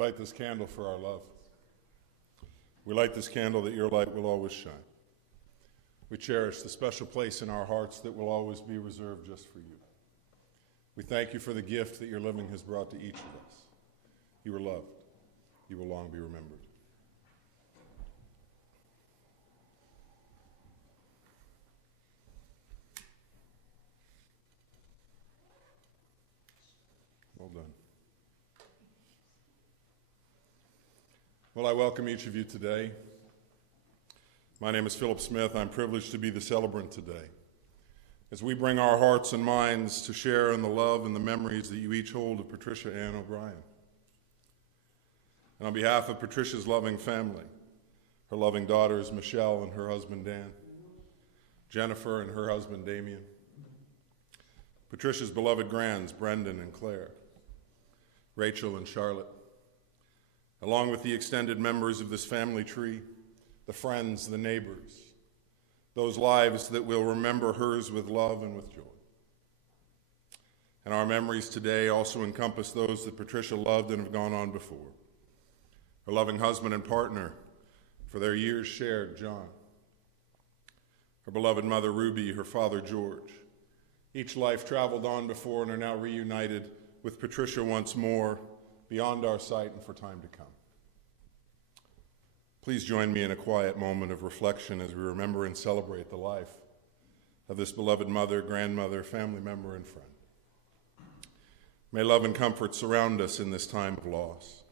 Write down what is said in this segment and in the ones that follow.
light this candle for our love. We light this candle that your light will always shine. We cherish the special place in our hearts that will always be reserved just for you. We thank you for the gift that your living has brought to each of us. You are loved. You will long be remembered. Well done. Well, I welcome each of you today. My name is Philip Smith. I'm privileged to be the celebrant today, as we bring our hearts and minds to share in the love and the memories that you each hold of Patricia Ann O'Brien. And on behalf of Patricia's loving family, her loving daughters, Michelle and her husband, Dan, Jennifer and her husband, Damien, Patricia's beloved grands, Brendan and Claire, Rachel and Charlotte, along with the extended members of this family tree, the friends, the neighbors, those lives that will remember hers with love and with joy. And our memories today also encompass those that Patricia loved and have gone on before. Her loving husband and partner, for their years shared, John. Her beloved mother, Ruby, her father, George. Each life traveled on before and are now reunited with Patricia once more, beyond our sight and for time to come. Please join me in a quiet moment of reflection as we remember and celebrate the life of this beloved mother, grandmother, family member, and friend. May love and comfort surround us in this time of loss.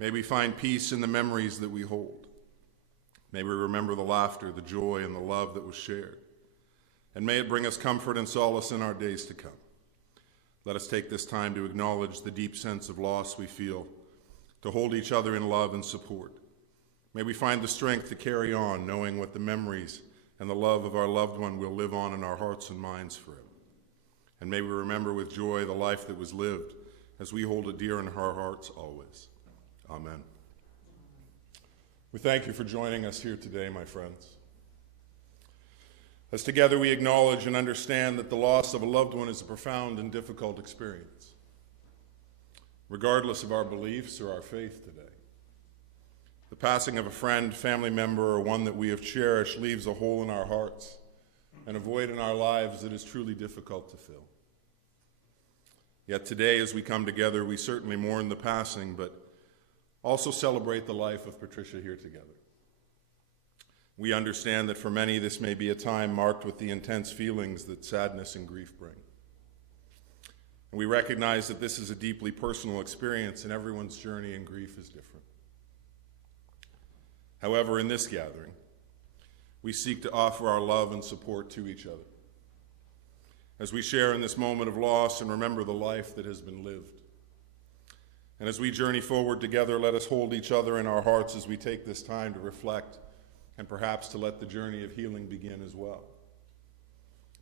May we find peace in the memories that we hold. May we remember the laughter, the joy, and the love that was shared. And may it bring us comfort and solace in our days to come. Let us take this time to acknowledge the deep sense of loss we feel, to hold each other in love and support. May we find the strength to carry on, knowing what the memories and the love of our loved one will live on in our hearts and minds forever. And may we remember with joy the life that was lived as we hold it dear in our hearts always. Amen. We thank you for joining us here today, my friends. As together we acknowledge and understand that the loss of a loved one is a profound and difficult experience, regardless of our beliefs or our faith today. The passing of a friend, family member, or one that we have cherished leaves a hole in our hearts and a void in our lives that is truly difficult to fill. Yet today, as we come together, we certainly mourn the passing, but also celebrate the life of Patricia here together. We understand that for many, this may be a time marked with the intense feelings that sadness and grief bring. And we recognize that this is a deeply personal experience, and everyone's journey in grief is different. However, in this gathering, we seek to offer our love and support to each other as we share in this moment of loss and remember the life that has been lived. And as we journey forward together, let us hold each other in our hearts as we take this time to reflect and perhaps to let the journey of healing begin as well.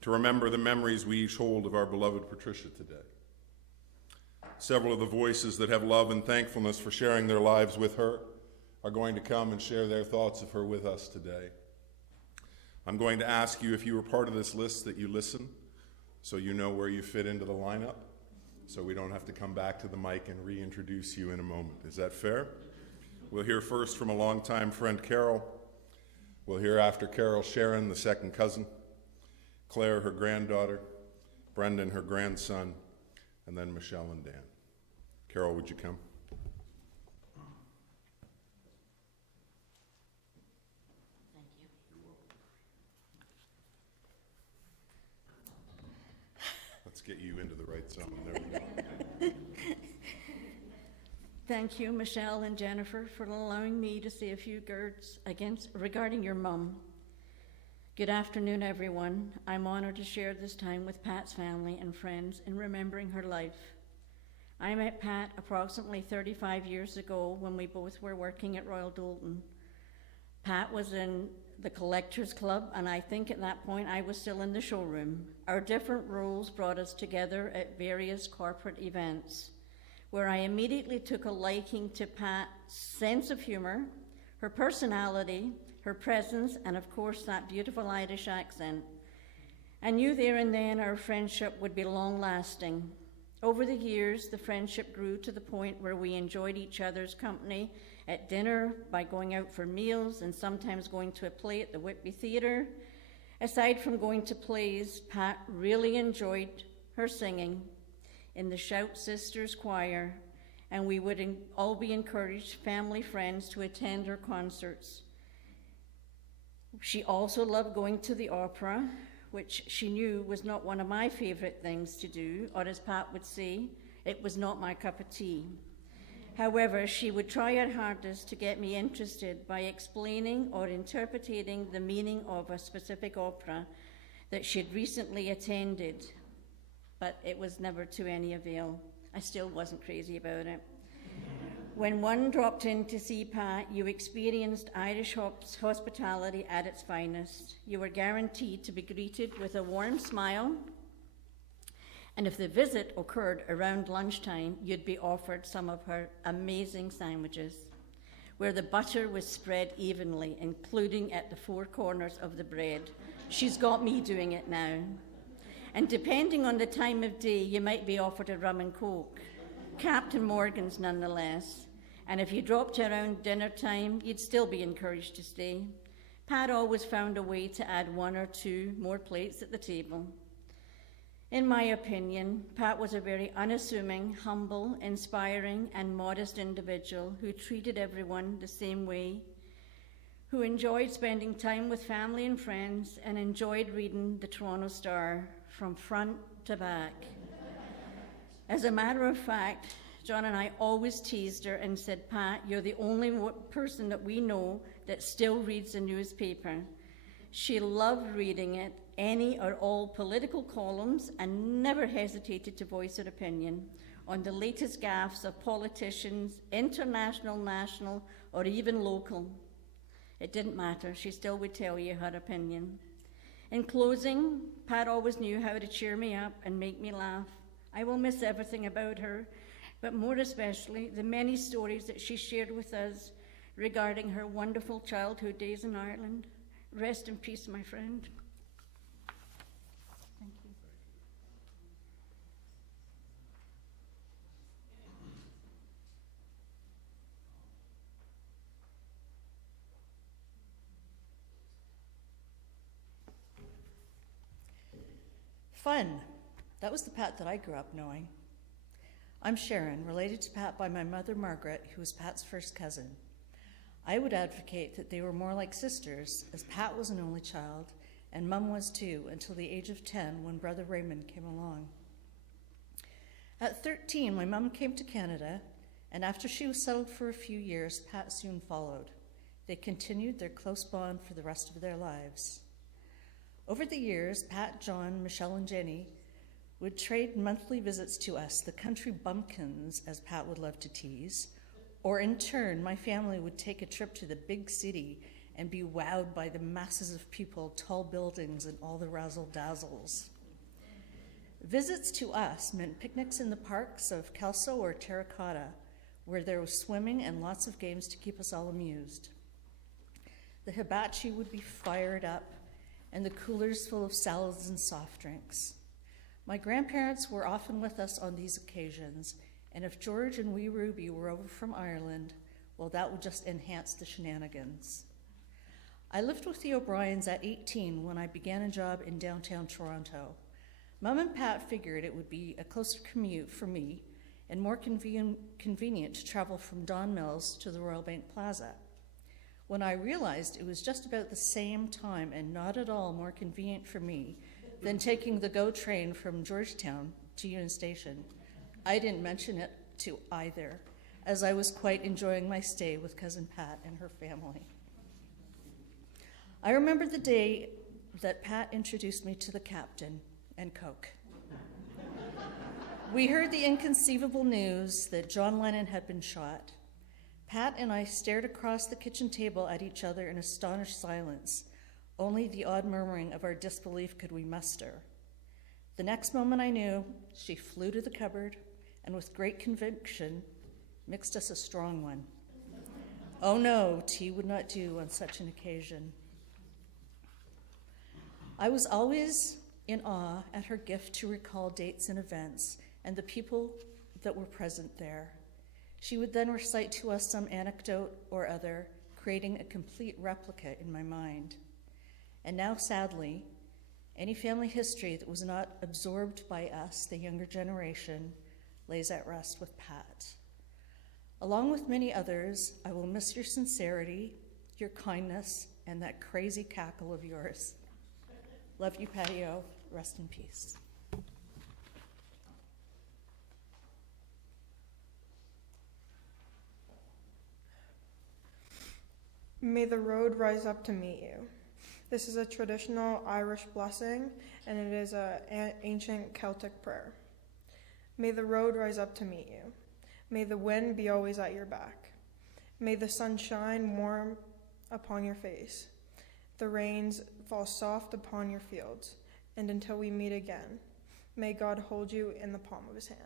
To remember the memories we each hold of our beloved Patricia today. Several of the voices that have love and thankfulness for sharing their lives with her are going to come and share their thoughts of her with us today. I'm going to ask you, if you were part of this list, that you listen so you know where you fit into the lineup, so we don't have to come back to the mic and reintroduce you in a moment. Is that fair? We'll hear first from a longtime friend, Carol. We'll hear after Carol, Sharon, the second cousin, Claire, her granddaughter, Brendan, her grandson, and then Michelle and Dan. Carol, would you come? Thank you. Let's get you into the right zone. There we go. Thank you, Michelle and Jennifer, for allowing me to say a few words regarding your mum. Good afternoon, everyone. I'm honored to share this time with Pat's family and friends in remembering her life. I met Pat approximately 35 years ago when we both were working at Royal Doulton. Pat was in the Collectors Club, and I think at that point I was still in the showroom. Our different roles brought us together at various corporate events, where I immediately took a liking to Pat's sense of humor, her personality, her presence, and of course that beautiful Irish accent. I knew there and then our friendship would be long-lasting. Over the years, the friendship grew to the point where we enjoyed each other's company at dinner, by going out for meals, and sometimes going to a play at the Whitby Theatre. Aside from going to plays, Pat really enjoyed her singing in the Shout Sisters Choir, and we would all be encouraged, family, friends, to attend her concerts. She also loved going to the opera, which she knew was not one of my favorite things to do, or as Pat would say, it was not my cup of tea. However, she would try her hardest to get me interested by explaining or interpreting the meaning of a specific opera that she'd recently attended, but it was never to any avail. I still wasn't crazy about it. When one dropped in to see Pat, you experienced Irish hospitality at its finest. You were guaranteed to be greeted with a warm smile, and if the visit occurred around lunchtime, you'd be offered some of her amazing sandwiches, where the butter was spread evenly, including at the four corners of the bread. She's got me doing it now. And depending on the time of day, you might be offered a rum and coke. Captain Morgan's nonetheless. And if you dropped around dinner time, you'd still be encouraged to stay. Pat always found a way to add one or two more plates at the table. In my opinion, Pat was a very unassuming, humble, inspiring, and modest individual who treated everyone the same way, who enjoyed spending time with family and friends, and enjoyed reading the Toronto Star from front to back. As a matter of fact, John and I always teased her and said, Pat, you're the only person that we know that still reads the newspaper. She loved reading it, any or all political columns, and never hesitated to voice her opinion on the latest gaffes of politicians, international, national, or even local. It didn't matter, she still would tell you her opinion. In closing, Pat always knew how to cheer me up and make me laugh. I will miss everything about her, but more especially the many stories that she shared with us regarding her wonderful childhood days in Ireland. Rest in peace, my friend. Thank you. Fun. That was the Pat that I grew up knowing. I'm Sharon, related to Pat by my mother, Margaret, who was Pat's first cousin. I would advocate that they were more like sisters, as Pat was an only child, and Mum was too, until the age of 10 when Brother Raymond came along. At 13, my mum came to Canada, and after she was settled for a few years, Pat soon followed. They continued their close bond for the rest of their lives. Over the years, Pat, John, Michelle, and Jenny would trade monthly visits to us, the country bumpkins, as Pat would love to tease, or in turn, my family would take a trip to the big city and be wowed by the masses of people, tall buildings, and all the razzle-dazzles. Visits to us meant picnics in the parks of Kelso or Terracotta, where there was swimming and lots of games to keep us all amused. The hibachi would be fired up, and the coolers full of salads and soft drinks. My grandparents were often with us on these occasions, and if George and wee Ruby were over from Ireland, well, that would just enhance the shenanigans. I lived with the O'Briens at 18 when I began a job in downtown Toronto. Mum and Pat figured it would be a closer commute for me and more convenient to travel from Don Mills to the Royal Bank Plaza. When I realized it was just about the same time and not at all more convenient for me than taking the GO train from Georgetown to Union Station, I didn't mention it to either, as I was quite enjoying my stay with Cousin Pat and her family. I remember the day that Pat introduced me to the captain and Coke. We heard the inconceivable news that John Lennon had been shot. Pat and I stared across the kitchen table at each other in astonished silence. Only the odd murmuring of our disbelief could we muster. The next moment I knew, she flew to the cupboard and with great conviction mixed us a strong one. Oh no, tea would not do on such an occasion. I was always in awe at her gift to recall dates and events and the people that were present there. She would then recite to us some anecdote or other, creating a complete replica in my mind. And now, sadly, any family history that was not absorbed by us, the younger generation, lays at rest with Pat. Along with many others, I will miss your sincerity, your kindness, and that crazy cackle of yours. Love you, Patio. Rest in peace. May the road rise up to meet you. This is a traditional Irish blessing, and it is an ancient Celtic prayer. May the road rise up to meet you. May the wind be always at your back. May the sun shine warm upon your face. The rains fall soft upon your fields, and until we meet again, may God hold you in the palm of his hand.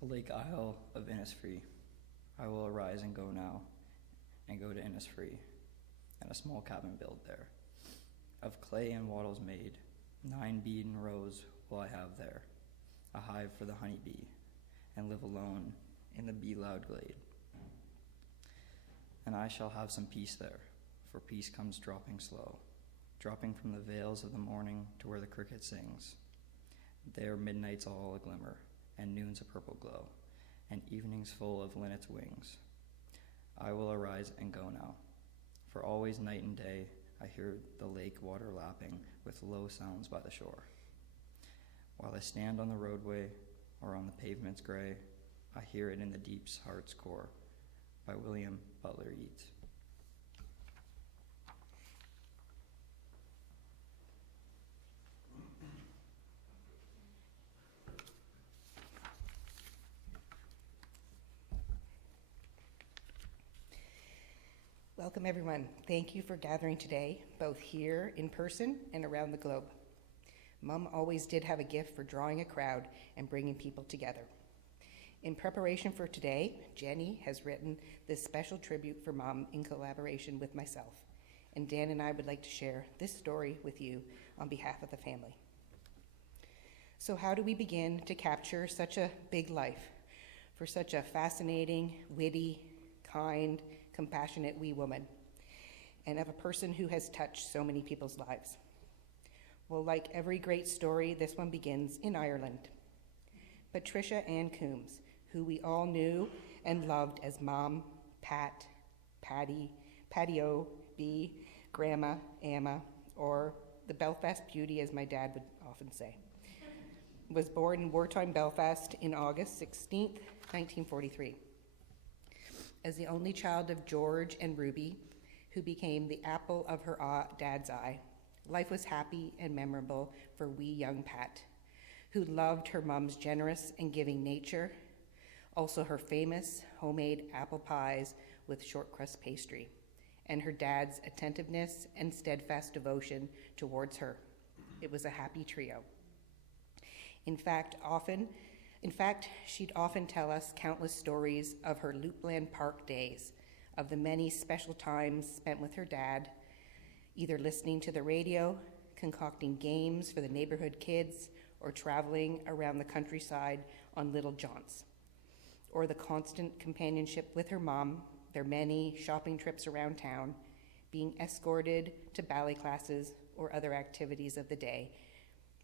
The lake isle of Innisfree, I will arise and go now, and go to Innisfree, and a small cabin build there. Of clay and wattles made, 9 beaten rows will I have there, a hive for the honey bee, and live alone in the bee-loud glade. And I shall have some peace there, for peace comes dropping slow, dropping from the vales of the morning to where the cricket sings. There midnight's all a glimmer, and noon's a purple glow, and evening's full of linnet's wings. I will arise and go now, for always night and day I hear the lake water lapping with low sounds by the shore. While I stand on the roadway or on the pavement's gray, I hear it in the deep's heart's core, by William Butler Yeats. Welcome, everyone. Thank you for gathering today, both here in person and around the globe. Mom always did have a gift for drawing a crowd and bringing people together. In preparation for today, Jenny has written this special tribute for Mom in collaboration with myself, and Dan and I would like to share this story with you on behalf of the family. So how do we begin to capture such a big life for such a fascinating, witty, kind, compassionate wee woman, and of a person who has touched so many people's lives? Well, like every great story, this one begins in Ireland. Patricia Ann Coombs, who we all knew and loved as Mom, Pat, Patty, Patio, B, Grandma, Amma, or the Belfast Beauty, as my dad would often say, was born in wartime Belfast in August 16th, 1943. As the only child of George and Ruby, who became the apple of her dad's eye, life was happy and memorable for wee young Pat, who loved her mom's generous and giving nature, also her famous homemade apple pies with short crust pastry, and her dad's attentiveness and steadfast devotion towards her. It was a happy trio. In fact, she'd often tell us countless stories of her Loopland Park days, of the many special times spent with her dad, either listening to the radio, concocting games for the neighborhood kids, or traveling around the countryside on little jaunts, or the constant companionship with her mom, their many shopping trips around town, being escorted to ballet classes or other activities of the day,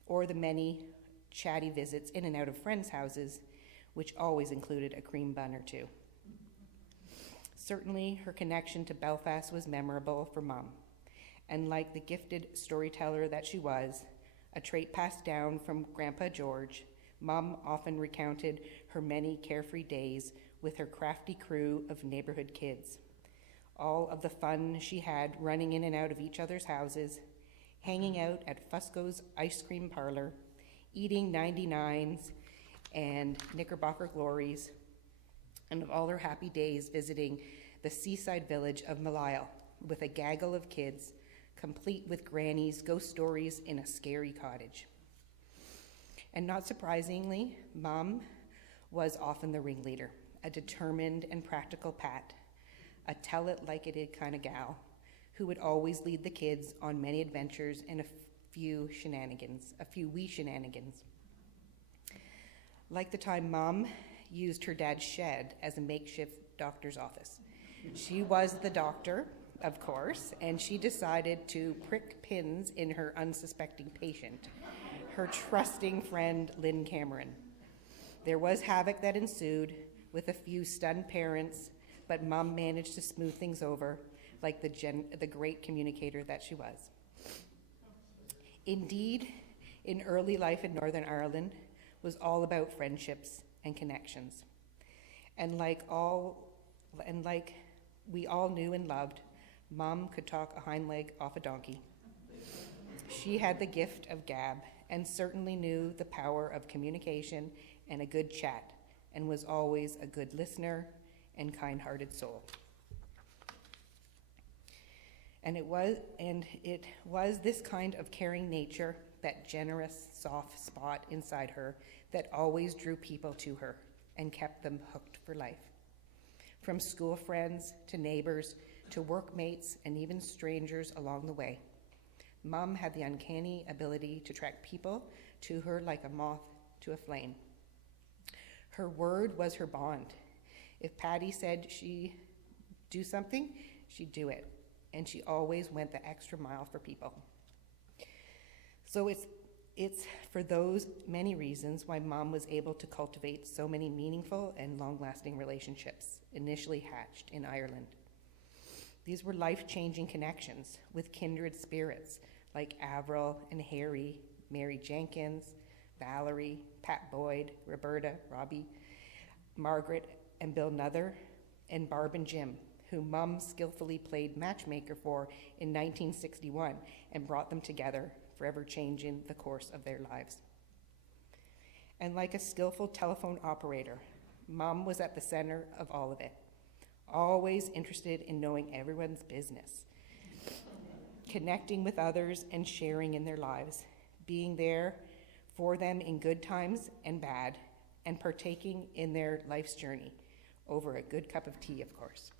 or the many chatty visits in and out of friends' houses, which always included a cream bun or two. Certainly, her connection to Belfast was memorable for Mom, and like the gifted storyteller that she was, a trait passed down from Grandpa George, Mom often recounted her many carefree days with her crafty crew of neighborhood kids, all of the fun she had running in and out of each other's houses, hanging out at Fusco's ice cream parlor, eating 99s and Knickerbocker glories, and of all her happy days visiting the seaside village of Malile with a gaggle of kids, complete with Granny's ghost stories in a scary cottage. And not surprisingly, Mom was often the ringleader, a determined and practical Pat, a tell-it-like-it-is kind of gal, who would always lead the kids on many adventures few shenanigans, a few wee shenanigans. Like the time Mom used her dad's shed as a makeshift doctor's office. She was the doctor, of course, and she decided to prick pins in her unsuspecting patient, her trusting friend Lynn Cameron. There was havoc that ensued with a few stunned parents, but Mom managed to smooth things over like the great communicator that she was. Indeed, in early life in Northern Ireland was all about friendships and connections. And like we all knew and loved, Mom could talk a hind leg off a donkey. She had the gift of gab and certainly knew the power of communication and a good chat, and was always a good listener and kind-hearted soul. And it was this kind of caring nature, that generous, soft spot inside her, that always drew people to her and kept them hooked for life. From school friends to neighbors to workmates and even strangers along the way, Mom had the uncanny ability to attract people to her like a moth to a flame. Her word was her bond. If Patty said she'd do something, she'd do it. And she always went the extra mile for people. So it's for those many reasons why Mom was able to cultivate so many meaningful and long-lasting relationships, initially hatched in Ireland. These were life-changing connections with kindred spirits like Avril and Harry, Mary Jenkins, Valerie, Pat Boyd, Roberta, Robbie, Margaret, and Bill Nuther, and Barb and Jim, who Mom skillfully played matchmaker for in 1961 and brought them together, forever changing the course of their lives. And like a skillful telephone operator, Mom was at the center of all of it, always interested in knowing everyone's business, connecting with others and sharing in their lives, being there for them in good times and bad, and partaking in their life's journey over a good cup of tea, of course.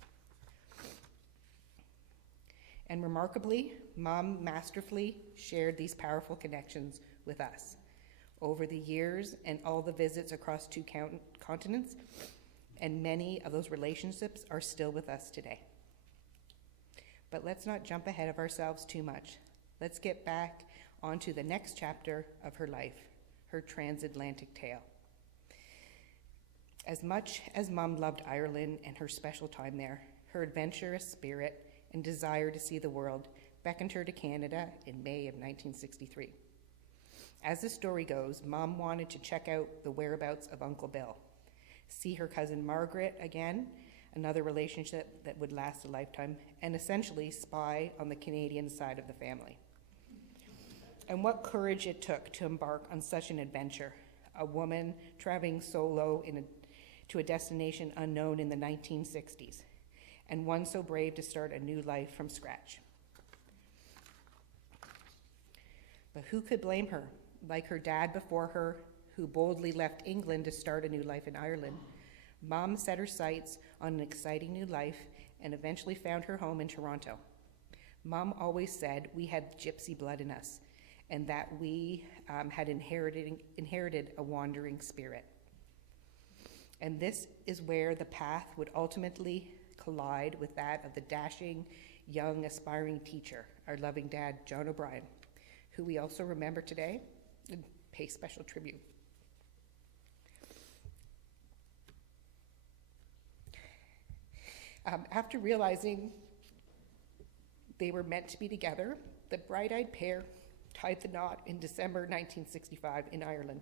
And remarkably, Mom masterfully shared these powerful connections with us over the years and all the visits across 2 continents, and many of those relationships are still with us today. But let's not jump ahead of ourselves too much. Let's get back onto the next chapter of her life, her transatlantic tale. As much as Mom loved Ireland and her special time there, her adventurous spirit and desire to see the world beckoned her to Canada in May of 1963. As the story goes, Mom wanted to check out the whereabouts of Uncle Bill, see her cousin Margaret again, another relationship that would last a lifetime, and essentially spy on the Canadian side of the family. And what courage it took to embark on such an adventure, a woman traveling solo to a destination unknown in the 1960s, and one so brave to start a new life from scratch. But who could blame her? Like her dad before her, who boldly left England to start a new life in Ireland, Mom set her sights on an exciting new life and eventually found her home in Toronto. Mom always said we had gypsy blood in us and that we had inherited a wandering spirit. And this is where the path would ultimately collide with that of the dashing, young, aspiring teacher, our loving dad, John O'Brien, who we also remember today and pay special tribute. After realizing they were meant to be together, the bright-eyed pair tied the knot in December 1965 in Ireland,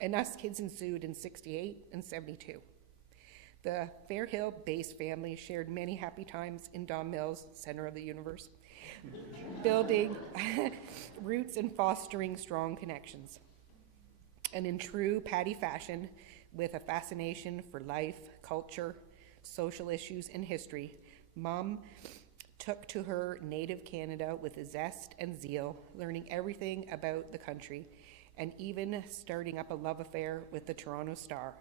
and us kids ensued in 68 and 72. The Fairhill-based family shared many happy times in Don Mills, center of the universe, building roots and fostering strong connections. And in true Patty fashion, with a fascination for life, culture, social issues, and history, Mom took to her native Canada with a zest and zeal, learning everything about the country, and even starting up a love affair with the Toronto Star,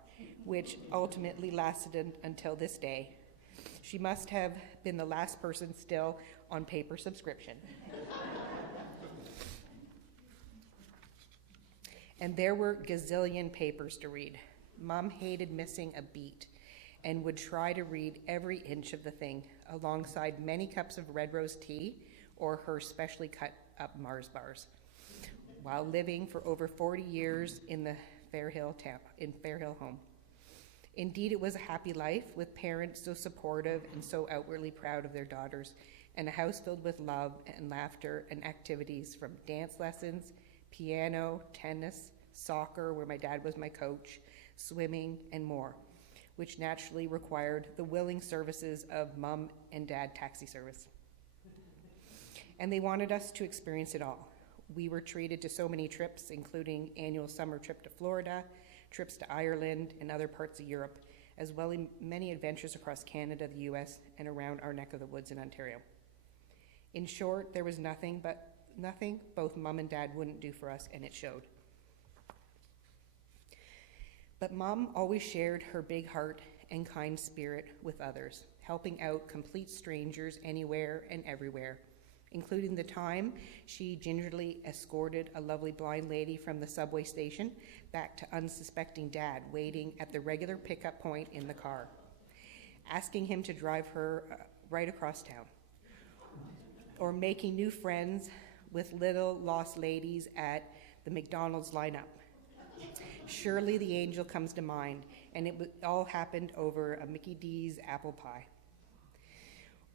which ultimately lasted until this day. She must have been the last person still on paper subscription. And there were gazillion papers to read. Mom hated missing a beat and would try to read every inch of the thing, alongside many cups of red rose tea or her specially cut up Mars bars, while living for over 40 years in the Fairhill home. Indeed, it was a happy life, with parents so supportive and so outwardly proud of their daughters, and a house filled with love and laughter and activities, from dance lessons, piano, tennis, soccer, where my dad was my coach, swimming, and more, which naturally required the willing services of Mom and Dad taxi service. And they wanted us to experience it all. We were treated to so many trips, including annual summer trip to Florida, trips to Ireland and other parts of Europe, as well as many adventures across Canada, the US, and around our neck of the woods in Ontario. In short, there was nothing both Mom and Dad wouldn't do for us, and it showed. But Mom always shared her big heart and kind spirit with others, helping out complete strangers anywhere and everywhere, including the time she gingerly escorted a lovely blind lady from the subway station back to unsuspecting Dad waiting at the regular pickup point in the car, asking him to drive her right across town, or making new friends with little lost ladies at the McDonald's lineup. Surely the angel comes to mind, and it all happened over a Mickey D's apple pie.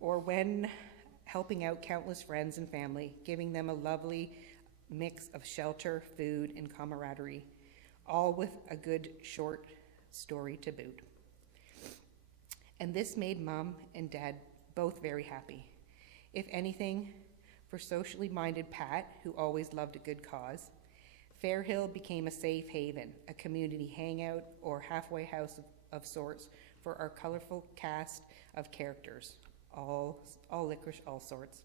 Or when helping out countless friends and family, giving them a lovely mix of shelter, food, and camaraderie, all with a good short story to boot. And this made Mom and Dad both very happy. If anything, for socially minded Pat, who always loved a good cause, Fairhill became a safe haven, a community hangout or halfway house of sorts for our colorful cast of characters, all licorice, all sorts.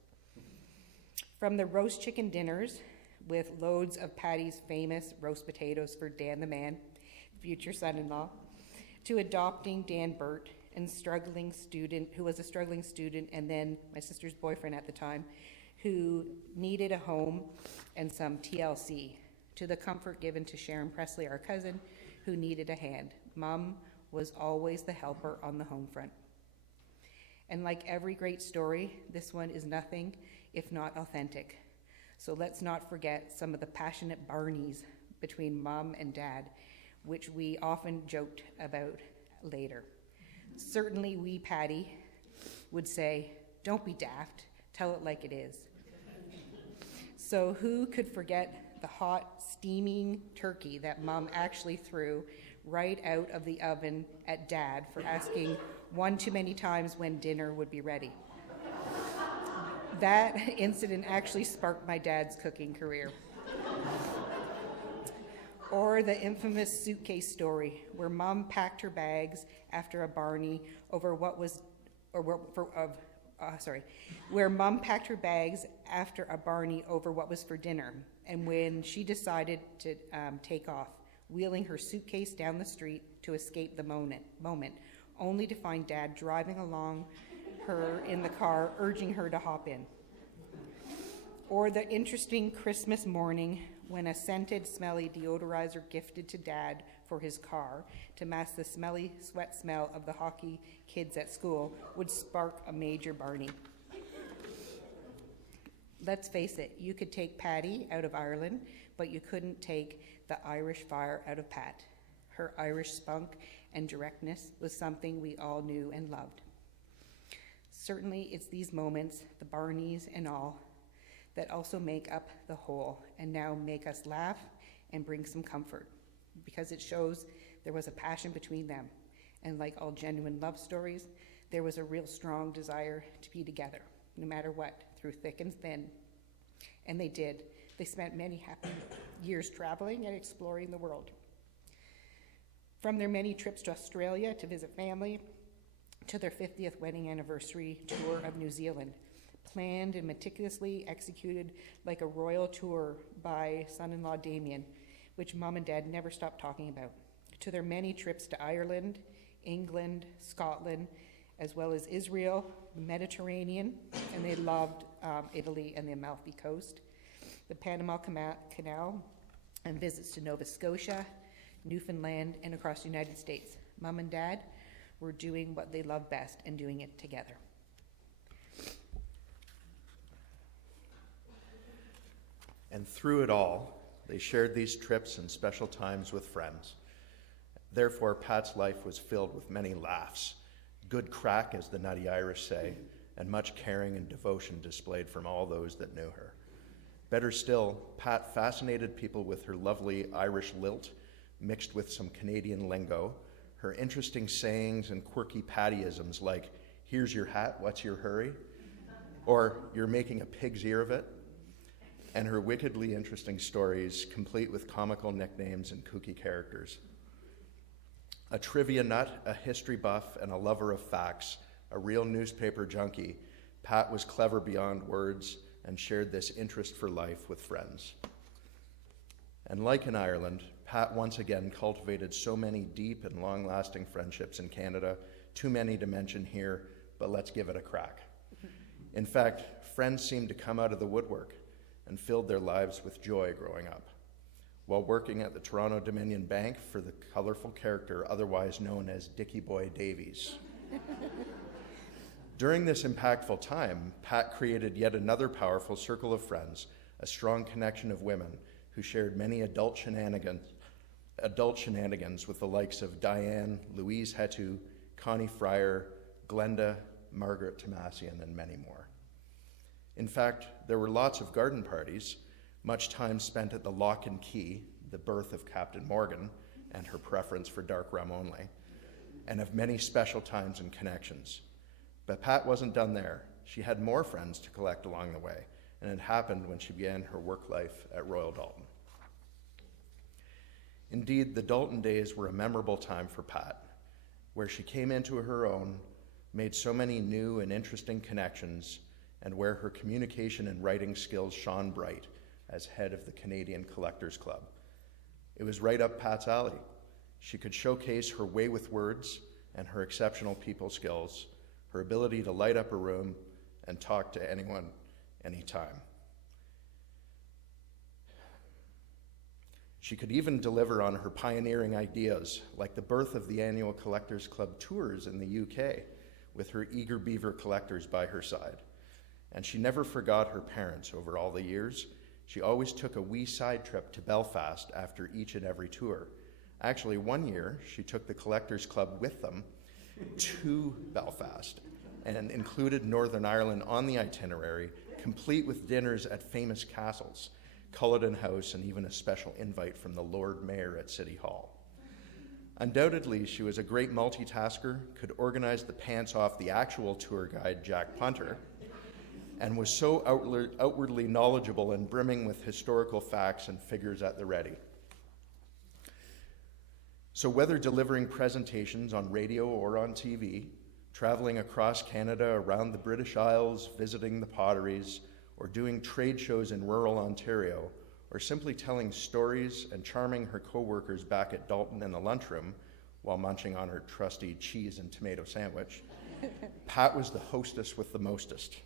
From the roast chicken dinners with loads of Patty's famous roast potatoes for Dan the Man, future son-in-law, to adopting Dan Burt, who was a struggling student, and then my sister's boyfriend at the time, who needed a home and some TLC, to the comfort given to Sharon Presley, our cousin, who needed a hand. Mom was always the helper on the home front. And like every great story, this one is nothing if not authentic. So let's not forget some of the passionate Barneys between Mom and Dad, which we often joked about later. Certainly we, Patty, would say, "Don't be daft, tell it like it is." So who could forget the hot, steaming turkey that Mom actually threw right out of the oven at Dad for asking one too many times when dinner would be ready? That incident actually sparked my dad's cooking career. Or the infamous suitcase story, where Mom packed her bags after a Barney over what was, where Mom packed her bags after a Barney over what was for dinner, and when she decided to take off, wheeling her suitcase down the street to escape the moment, only to find Dad driving along her in the car, urging her to hop in. Or the interesting Christmas morning when a scented, smelly deodorizer gifted to Dad for his car to mask the smelly sweat smell of the hockey kids at school would spark a major Barney. Let's face it, you could take Patty out of Ireland, but you couldn't take the Irish fire out of Pat. Her Irish spunk and directness was something we all knew and loved. Certainly, it's these moments, the Barneys and all, that also make up the whole and now make us laugh and bring some comfort, because it shows there was a passion between them. And like all genuine love stories, there was a real strong desire to be together, no matter what, through thick and thin. And they did. They spent many happy years traveling and exploring the world. From their many trips to Australia to visit family, to their 50th wedding anniversary tour of New Zealand, planned and meticulously executed like a royal tour by son-in-law Damien, which Mom and Dad never stopped talking about, to their many trips to Ireland, England, Scotland, as well as Israel, the Mediterranean, and they loved Italy and the Amalfi Coast, the Panama Canal, and visits to Nova Scotia, Newfoundland, and across the United States. Mom and Dad were doing what they love best and doing it together. And through it all, they shared these trips and special times with friends. Therefore, Pat's life was filled with many laughs, good crack, as the Nutty Irish say, and much caring and devotion displayed from all those that knew her. Better still, Pat fascinated people with her lovely Irish lilt, mixed with some Canadian lingo, her interesting sayings and quirky Pattyisms like, "Here's your hat, what's your hurry?" or "You're making a pig's ear of it," and her wickedly interesting stories, complete with comical nicknames and kooky characters. A trivia nut, a history buff, and a lover of facts, a real newspaper junkie, Pat was clever beyond words and shared this interest for life with friends. And like in Ireland, Pat once again cultivated so many deep and long-lasting friendships in Canada, too many to mention here, but let's give it a crack. In fact, friends seemed to come out of the woodwork and filled their lives with joy growing up. While working at the Toronto Dominion Bank for the colorful character otherwise known as Dickie Boy Davies. During this impactful time, Pat created yet another powerful circle of friends, a strong connection of women who shared many adult shenanigans with the likes of Diane, Louise Hetu, Connie Fryer, Glenda, Margaret Tomasian, and many more. In fact, there were lots of garden parties, much time spent at the Lock and Key, the birth of Captain Morgan, and her preference for dark rum only, and of many special times and connections. But Pat wasn't done there. She had more friends to collect along the way, and it happened when she began her work life at Royal Dalton. Indeed, the Dalton days were a memorable time for Pat, where she came into her own, made so many new and interesting connections, and where her communication and writing skills shone bright as head of the Canadian Collectors Club. It was right up Pat's alley. She could showcase her way with words and her exceptional people skills, her ability to light up a room and talk to anyone, anytime. She could even deliver on her pioneering ideas, like the birth of the annual Collectors Club tours in the UK, with her eager beaver collectors by her side. And she never forgot her parents over all the years. She always took a wee side trip to Belfast after each and every tour. Actually, one year, she took the Collectors Club with them to Belfast and included Northern Ireland on the itinerary, complete with dinners at famous castles, Culloden House, and even a special invite from the Lord Mayor at City Hall. Undoubtedly, she was a great multitasker, could organize the pants off the actual tour guide, Jack Punter, and was so outwardly knowledgeable and brimming with historical facts and figures at the ready. So whether delivering presentations on radio or on TV, traveling across Canada, around the British Isles, visiting the potteries, or doing trade shows in rural Ontario, or simply telling stories and charming her co-workers back at Dalton in the lunchroom while munching on her trusty cheese and tomato sandwich, Pat was the hostess with the mostest.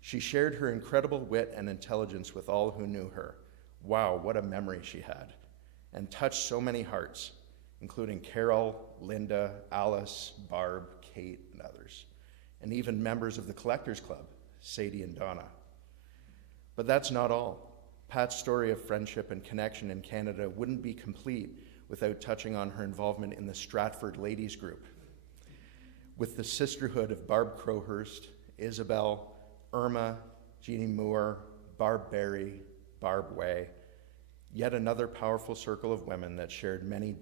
She shared her incredible wit and intelligence with all who knew her. Wow, what a memory she had, and touched so many hearts, including Carol, Linda, Alice, Barb, Kate, and others, and even members of the Collectors Club, Sadie and Donna. But that's not all. Pat's story of friendship and connection in Canada wouldn't be complete without touching on her involvement in the Stratford Ladies Group, with the sisterhood of Barb Crowhurst, Isabel, Irma, Jeannie Moore, Barb Berry, Barb Way, yet another powerful circle of women that shared many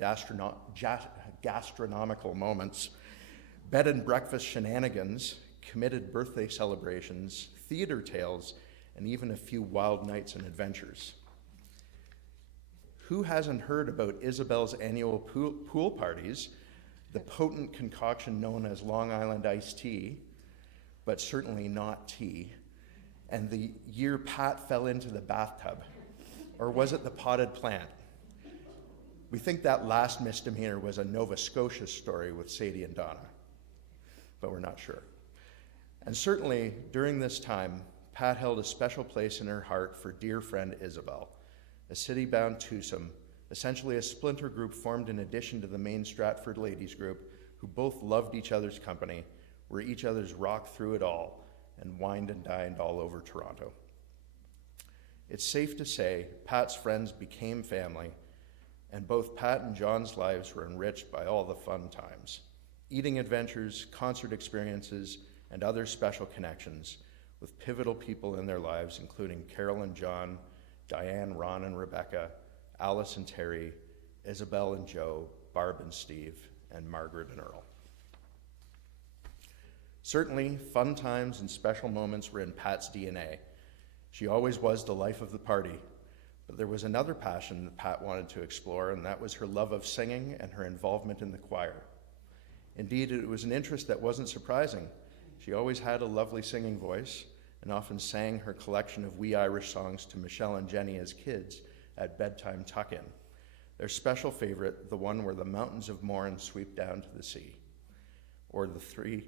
gastronomical moments, bed and breakfast shenanigans, committed birthday celebrations, theater tales, and even a few wild nights and adventures. Who hasn't heard about Isabel's annual pool parties, the potent concoction known as Long Island iced tea, but certainly not tea, and the year Pat fell into the bathtub? Or was it the potted plant? We think that last misdemeanor was a Nova Scotia story with Sadie and Donna, but we're not sure. And certainly during this time, Pat held a special place in her heart for dear friend Isabel, a city-bound twosome, essentially a splinter group formed in addition to the main Stratford ladies group, who both loved each other's company, were each other's rock through it all, and wined and dined all over Toronto. It's safe to say Pat's friends became family, and both Pat and John's lives were enriched by all the fun times, eating adventures, concert experiences, and other special connections with pivotal people in their lives, including Carol and John, Diane, Ron and Rebecca, Alice and Terry, Isabel and Joe, Barb and Steve, and Margaret and Earl. Certainly, fun times and special moments were in Pat's DNA. She always was the life of the party, but there was another passion that Pat wanted to explore, and that was her love of singing and her involvement in the choir. Indeed, it was an interest that wasn't surprising. She always had a lovely singing voice and often sang her collection of wee Irish songs to Michelle and Jenny as kids at bedtime tuck-in. Their special favorite, the one where the mountains of Mourne sweep down to the sea, or the three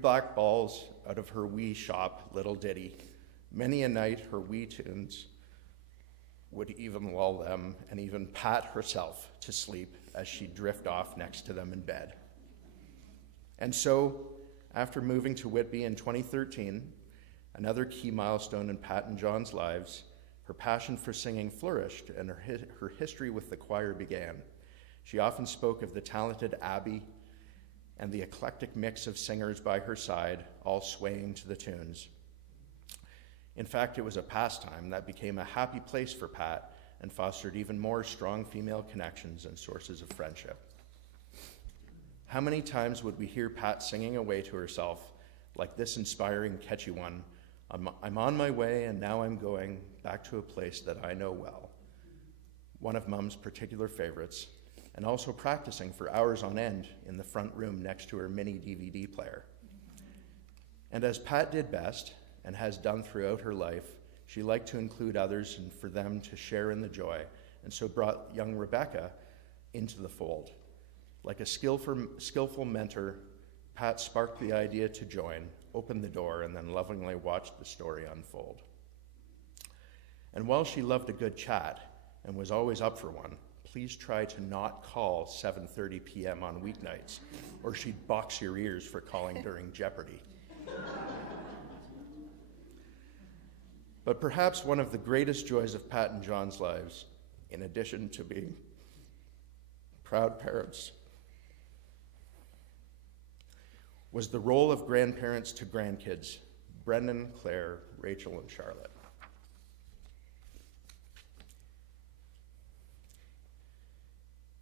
black balls out of her wee shop, little ditty. Many a night her wee tunes would even lull them, and even Pat herself, to sleep as she'd drift off next to them in bed. And so, after moving to Whitby in 2013, another key milestone in Pat and John's lives, her passion for singing flourished and her history with the choir began. She often spoke of the talented Abby and the eclectic mix of singers by her side, all swaying to the tunes. In fact, it was a pastime that became a happy place for Pat and fostered even more strong female connections and sources of friendship. How many times would we hear Pat singing away to herself, like this inspiring, catchy one, I'm on my way and now I'm going back to a place that I know well, one of Mom's particular favorites, and also practicing for hours on end in the front room next to her mini DVD player. And as Pat did best, and has done throughout her life, she liked to include others and for them to share in the joy, and so brought young Rebecca into the fold. Like a skillful mentor, Pat sparked the idea to join, opened the door, and then lovingly watched the story unfold. And while she loved a good chat and was always up for one, please try to not call 7:30 p.m. on weeknights, or she'd box your ears for calling during Jeopardy. But perhaps one of the greatest joys of Pat and John's lives, in addition to being proud parents, was the role of grandparents to grandkids, Brendan, Claire, Rachel, and Charlotte.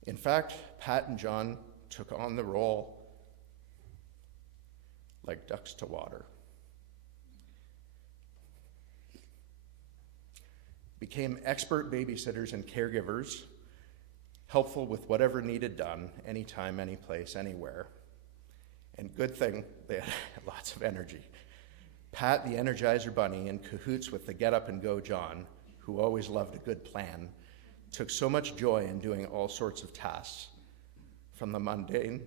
In fact, Pat and John took on the role like ducks to water. Became expert babysitters and caregivers, helpful with whatever needed done, anytime, any place, anywhere. And good thing, they had lots of energy. Pat, the Energizer Bunny, in cahoots with the Get Up and Go John, who always loved a good plan, took so much joy in doing all sorts of tasks, from the mundane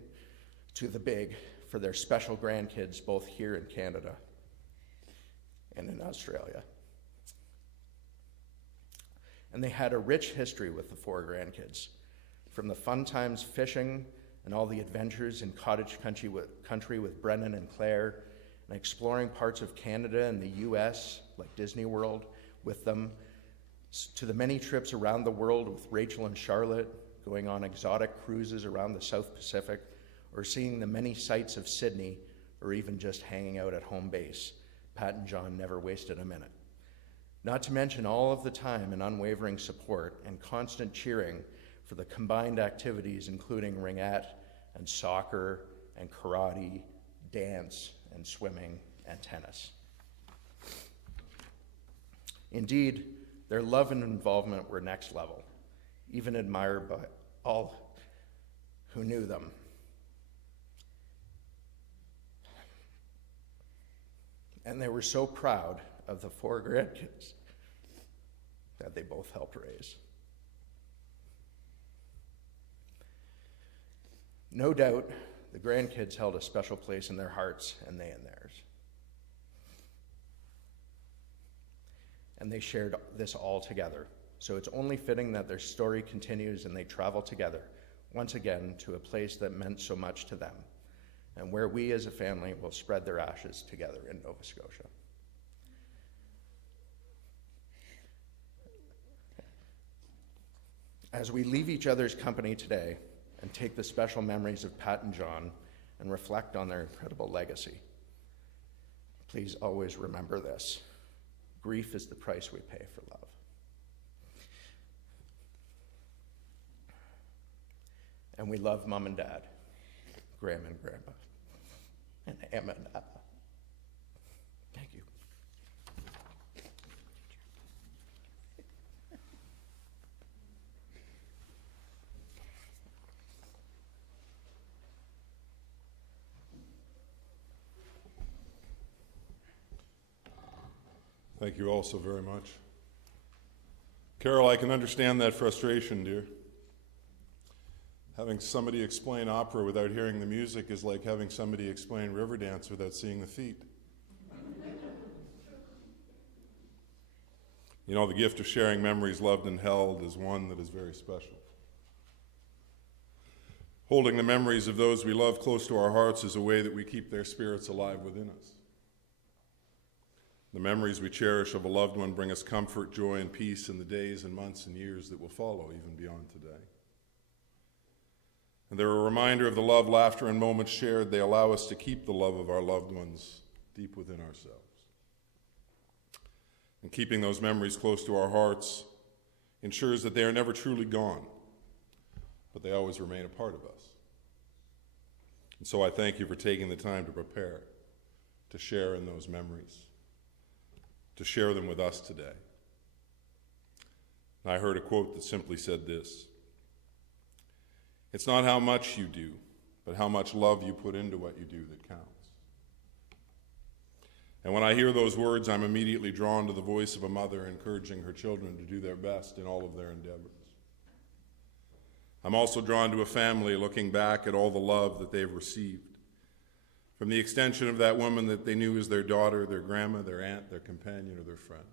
to the big, for their special grandkids, both here in Canada and in Australia. And they had a rich history with the four grandkids, from the fun times fishing and all the adventures in cottage country with Brendan and Claire, and exploring parts of Canada and the US, like Disney World, with them, to the many trips around the world with Rachel and Charlotte, going on exotic cruises around the South Pacific, or seeing the many sights of Sydney, or even just hanging out at home base. Pat and John never wasted a minute. Not to mention all of the time and unwavering support and constant cheering for the combined activities, including ringette and soccer and karate, dance and swimming and tennis. Indeed, their love and involvement were next level, even admired by all who knew them. And they were so proud of the four grandkids that they both helped raise. No doubt, the grandkids held a special place in their hearts, and they in theirs. and they shared this all together. So it's only fitting that their story continues and they travel together, once again, to a place that meant so much to them, and where we as a family will spread their ashes together in Nova Scotia. As we leave each other's company today and take the special memories of Pat and John and reflect on their incredible legacy, please always remember this: grief is the price we pay for love. And we love Mom and Dad, Graham and Grandpa, and Emma and Abba. Thank you. Thank you all so very much. Carol, I can understand that frustration, dear. Having somebody explain opera without hearing the music is like having somebody explain river dance without seeing the feet. You know, the gift of sharing memories loved and held is one that is very special. Holding the memories of those we love close to our hearts is a way that we keep their spirits alive within us. The memories we cherish of a loved one bring us comfort, joy, and peace in the days and months and years that will follow, even beyond today. And they're a reminder of the love, laughter, and moments shared. They allow us to keep the love of our loved ones deep within ourselves. And keeping those memories close to our hearts ensures that they are never truly gone, but they always remain a part of us. And so I thank you for taking the time to prepare, to share in those memories, to share them with us today. And I heard a quote that simply said this: "It's not how much you do, but how much love you put into what you do that counts." And when I hear those words, I'm immediately drawn to the voice of a mother encouraging her children to do their best in all of their endeavors. I'm also drawn to a family looking back at all the love that they've received, from the extension of that woman that they knew as their daughter, their grandma, their aunt, their companion, or their friend.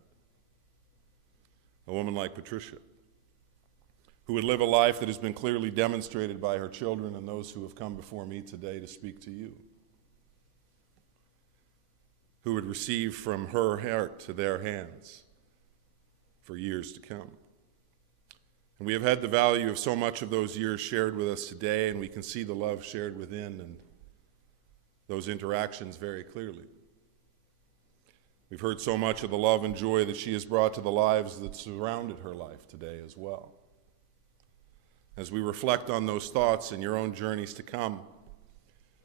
A woman like Patricia, who would live a life that has been clearly demonstrated by her children and those who have come before me today to speak to you, who would receive from her heart to their hands for years to come. And we have had the value of so much of those years shared with us today, and we can see the love shared within and those interactions very clearly. We've heard so much of the love and joy that she has brought to the lives that surrounded her life today as well. As we reflect on those thoughts and your own journeys to come,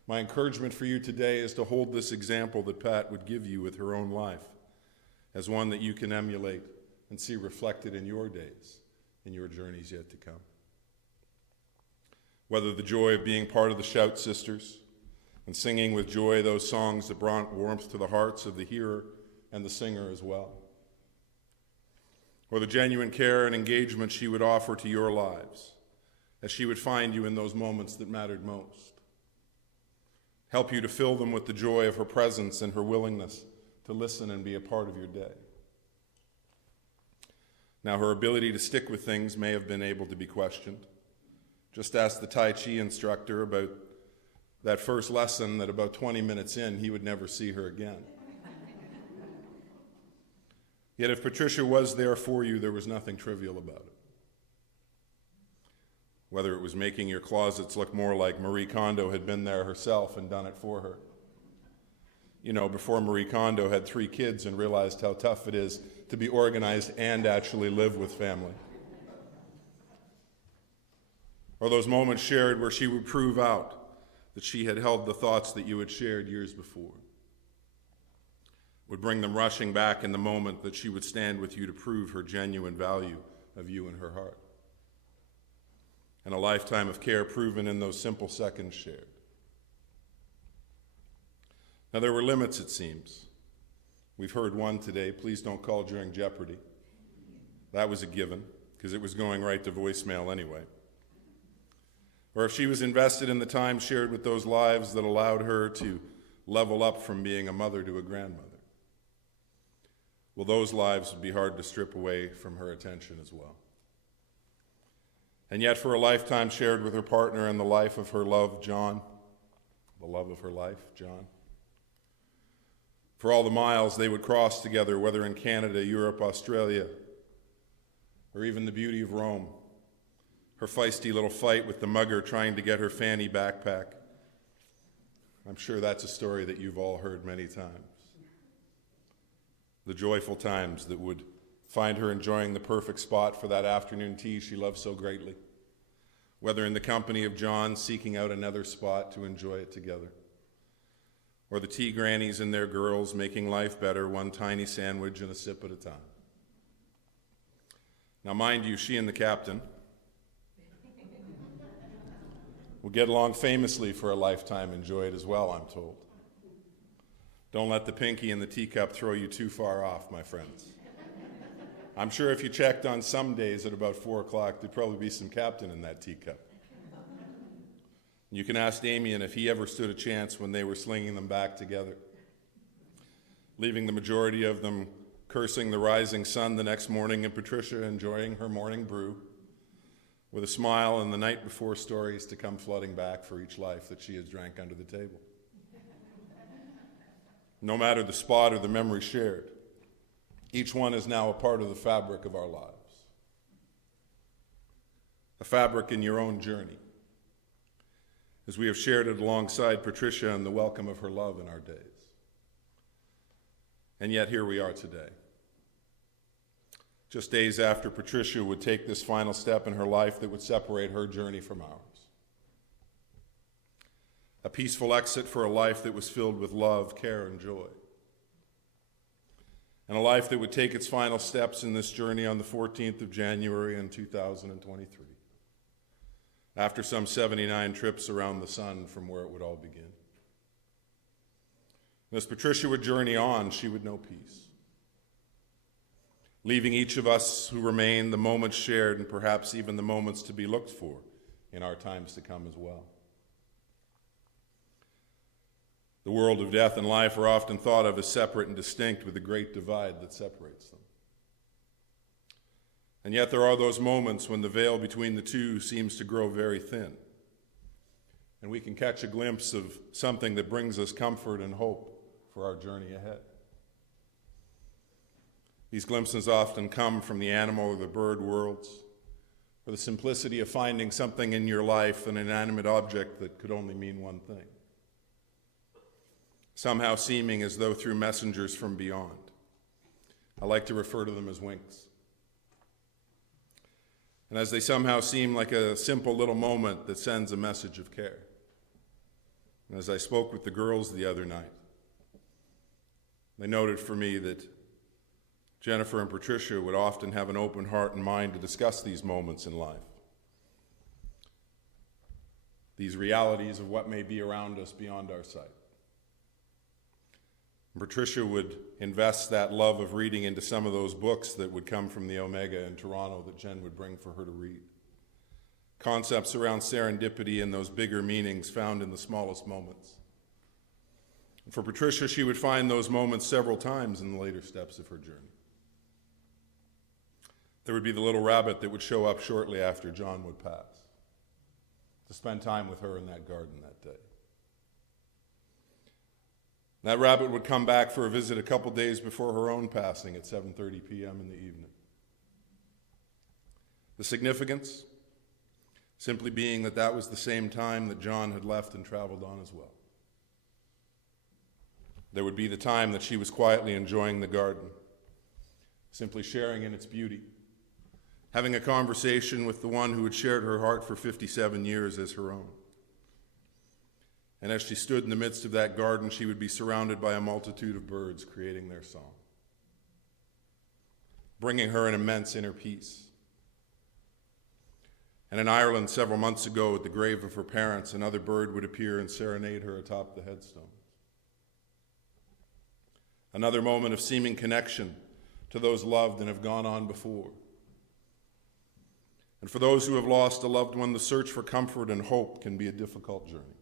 my encouragement for you today is to hold this example that Pat would give you with her own life as one that you can emulate and see reflected in your days, in your journeys yet to come. Whether the joy of being part of the Shout Sisters and singing with joy those songs that brought warmth to the hearts of the hearer and the singer as well, or the genuine care and engagement she would offer to your lives as she would find you in those moments that mattered most. Help you to fill them with the joy of her presence and her willingness to listen and be a part of your day. Now, her ability to stick with things may have been able to be questioned. Just ask the Tai Chi instructor about that first lesson that about 20 minutes in, he would never see her again. Yet if Patricia was there for you, there was nothing trivial about it. Whether it was making your closets look more like Marie Kondo had been there herself and done it for her. You know, before Marie Kondo had 3 kids and realized how tough it is to be organized and actually live with family. Or those moments shared where she would prove out that she had held the thoughts that you had shared years before. Would bring them rushing back in the moment that she would stand with you to prove her genuine value of you in her heart. And a lifetime of care proven in those simple seconds shared. Now, there were limits, it seems. We've heard one today: please don't call during jeopardy. That was a given, because it was going right to voicemail anyway. Or if she was invested in the time shared with those lives that allowed her to level up from being a mother to a grandmother. well, those lives would be hard to strip away from her attention as well. And yet, for a lifetime shared with her partner and the life of her love, John, the love of her life, John, for all the miles they would cross together, whether in Canada, Europe, Australia, or even the beauty of Rome, her feisty little fight with the mugger trying to get her fanny backpack. I'm sure that's a story that you've all heard many times. The joyful times that would find her enjoying the perfect spot for that afternoon tea she loved so greatly, whether in the company of John seeking out another spot to enjoy it together, or the tea grannies and their girls making life better one tiny sandwich and a sip at a time. Now, mind you, she and the captain will get along famously for a lifetime, enjoy it as well, I'm told. Don't let the pinky in the teacup throw you too far off, my friends. I'm sure if you checked on some days at about 4 o'clock, there'd probably be some captain in that teacup. You can ask Damien if he ever stood a chance when they were slinging them back together, leaving the majority of them cursing the rising sun the next morning and Patricia enjoying her morning brew with a smile and the night before stories to come flooding back for each life that she has drank under the table. No matter the spot or the memory shared, each one is now a part of the fabric of our lives. A fabric in your own journey, as we have shared it alongside Patricia and the welcome of her love in our days. And yet here we are today, just days after Patricia would take this final step in her life that would separate her journey from ours. A peaceful exit for a life that was filled with love, care, and joy. And a life that would take its final steps in this journey on the 14th of January in 2023, after some 79 trips around the sun from where it would all begin. And as Patricia would journey on, she would know peace, leaving each of us who remain the moments shared and perhaps even the moments to be looked for in our times to come as well. The world of death and life are often thought of as separate and distinct, with a great divide that separates them. And yet there are those moments when the veil between the two seems to grow very thin, and we can catch a glimpse of something that brings us comfort and hope for our journey ahead. These glimpses often come from the animal or the bird worlds, or the simplicity of finding something in your life, an inanimate object that could only mean one thing, somehow seeming as though through messengers from beyond. I like to refer to them as winks. And as they somehow seem like a simple little moment that sends a message of care. And as I spoke with the girls the other night, they noted for me that Jennifer and Patricia would often have an open heart and mind to discuss these moments in life, these realities of what may be around us beyond our sight. And Patricia would invest that love of reading into some of those books that would come from the Omega in Toronto that Jen would bring for her to read. Concepts around serendipity and those bigger meanings found in the smallest moments. And for Patricia, she would find those moments several times in the later steps of her journey. There would be the little rabbit that would show up shortly after John would pass, to spend time with her in that garden that day. That rabbit would come back for a visit a couple days before her own passing at 7:30 p.m. in the evening. The significance simply being that that was the same time that John had left and traveled on as well. There would be the time that she was quietly enjoying the garden, simply sharing in its beauty, having a conversation with the one who had shared her heart for 57 years as her own. And as she stood in the midst of that garden, she would be surrounded by a multitude of birds creating their song, bringing her an immense inner peace. And in Ireland several months ago at the grave of her parents, another bird would appear and serenade her atop the headstone. Another moment of seeming connection to those loved and have gone on before. And for those who have lost a loved one, the search for comfort and hope can be a difficult journey.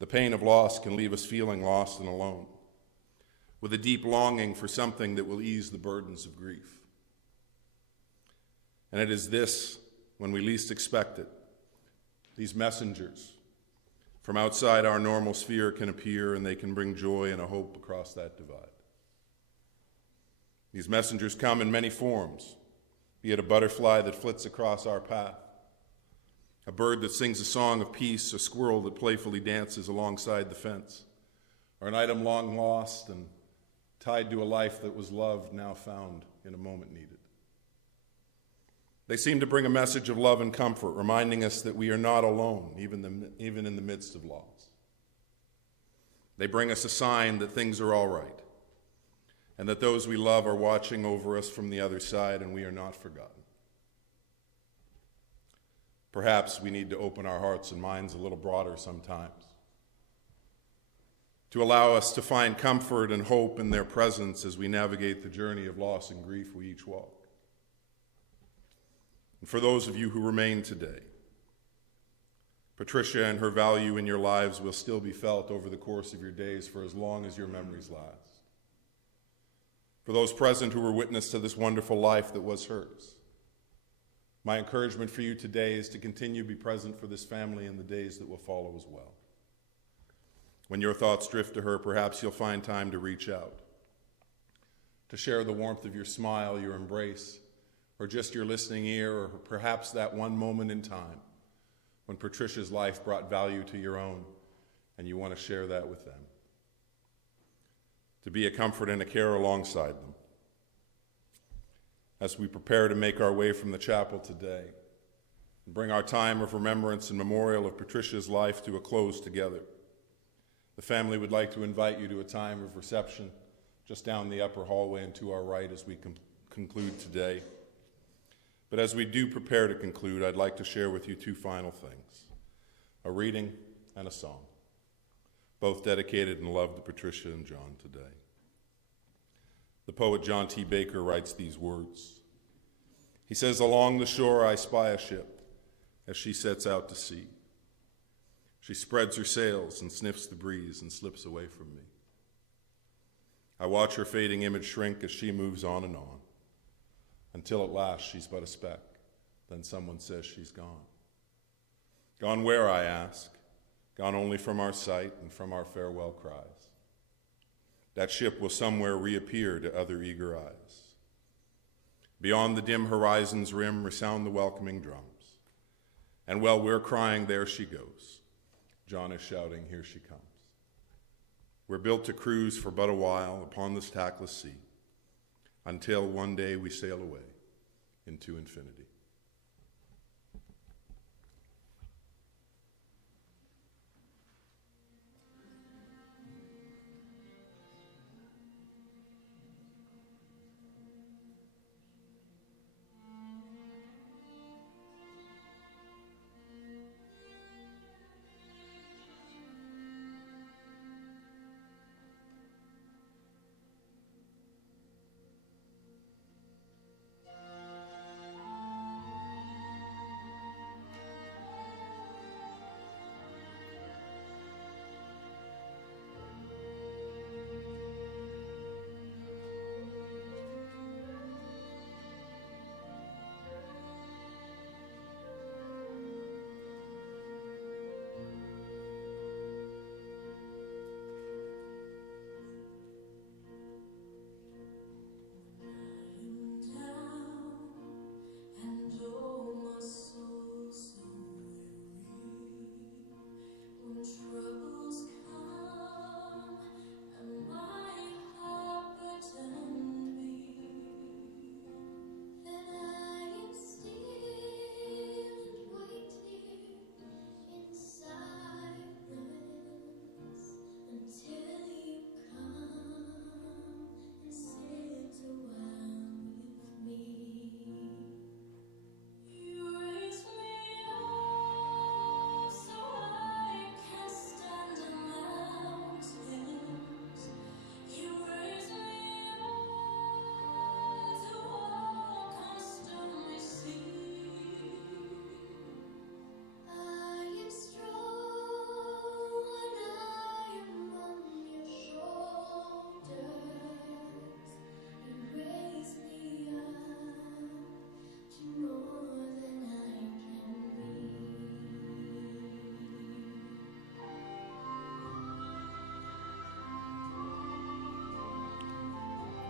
The pain of loss can leave us feeling lost and alone, with a deep longing for something that will ease the burdens of grief. And it is this, when we least expect it, these messengers from outside our normal sphere can appear, and they can bring joy and a hope across that divide. These messengers come in many forms, be it a butterfly that flits across our path, a bird that sings a song of peace, a squirrel that playfully dances alongside the fence, or an item long lost and tied to a life that was loved, now found in a moment needed. They seem to bring a message of love and comfort, reminding us that we are not alone, even in the midst of loss. They bring us a sign that things are all right, and that those we love are watching over us from the other side, and we are not forgotten. Perhaps we need to open our hearts and minds a little broader sometimes, to allow us to find comfort and hope in their presence as we navigate the journey of loss and grief we each walk. And for those of you who remain today, Patricia and her value in your lives will still be felt over the course of your days for as long as your memories last. For those present who were witness to this wonderful life that was hers, my encouragement for you today is to continue to be present for this family in the days that will follow as well. When your thoughts drift to her, perhaps you'll find time to reach out, to share the warmth of your smile, your embrace, or just your listening ear, or perhaps that one moment in time when Patricia's life brought value to your own, and you want to share that with them. To be a comfort and a care alongside them. As we prepare to make our way from the chapel today, and bring our time of remembrance and memorial of Patricia's life to a close together, the family would like to invite you to a time of reception just down the upper hallway and to our right as we conclude today. But as we do prepare to conclude, I'd like to share with you two final things, a reading and a song, both dedicated and loved to Patricia and John today. The poet John T. Baker writes these words. He says, "Along the shore I spy a ship as she sets out to sea. She spreads her sails and sniffs the breeze and slips away from me. I watch her fading image shrink as she moves on and on, until at last she's but a speck. Then someone says she's gone. Gone where, I ask? Gone only from our sight and from our farewell cries. That ship will somewhere reappear to other eager eyes. Beyond the dim horizon's rim resound the welcoming drums. And while we're crying, there she goes. John is shouting, here she comes. We're built to cruise for but a while upon this tactless sea, until one day we sail away into infinity."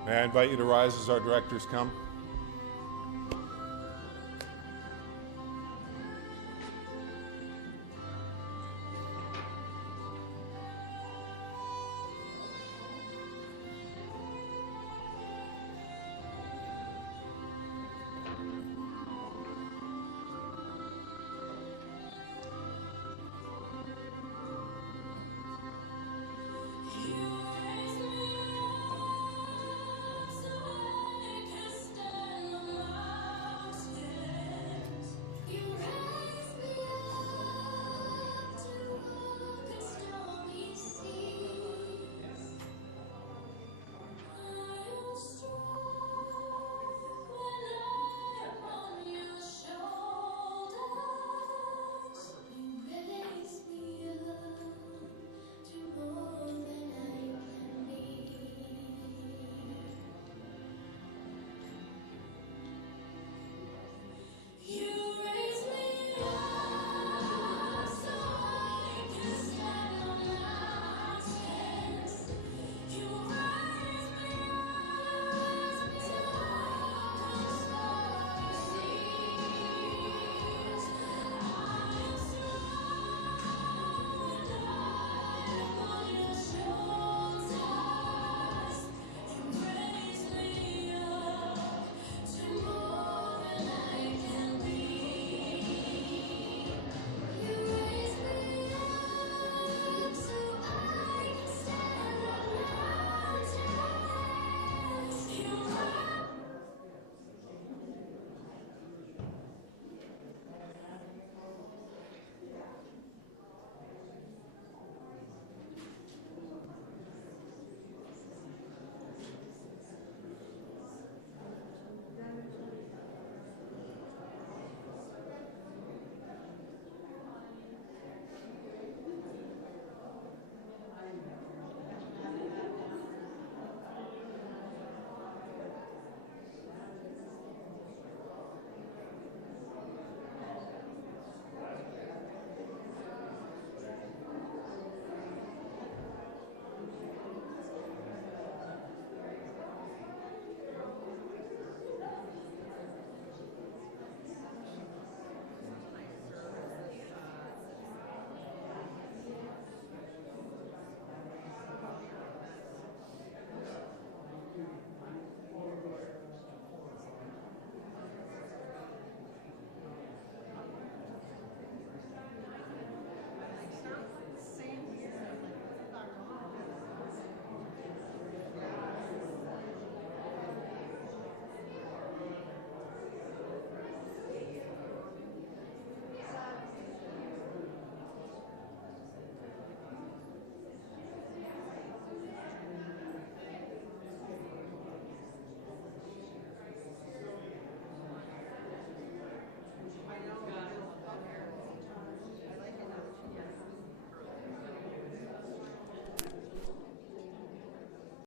May I invite you to rise as our directors come?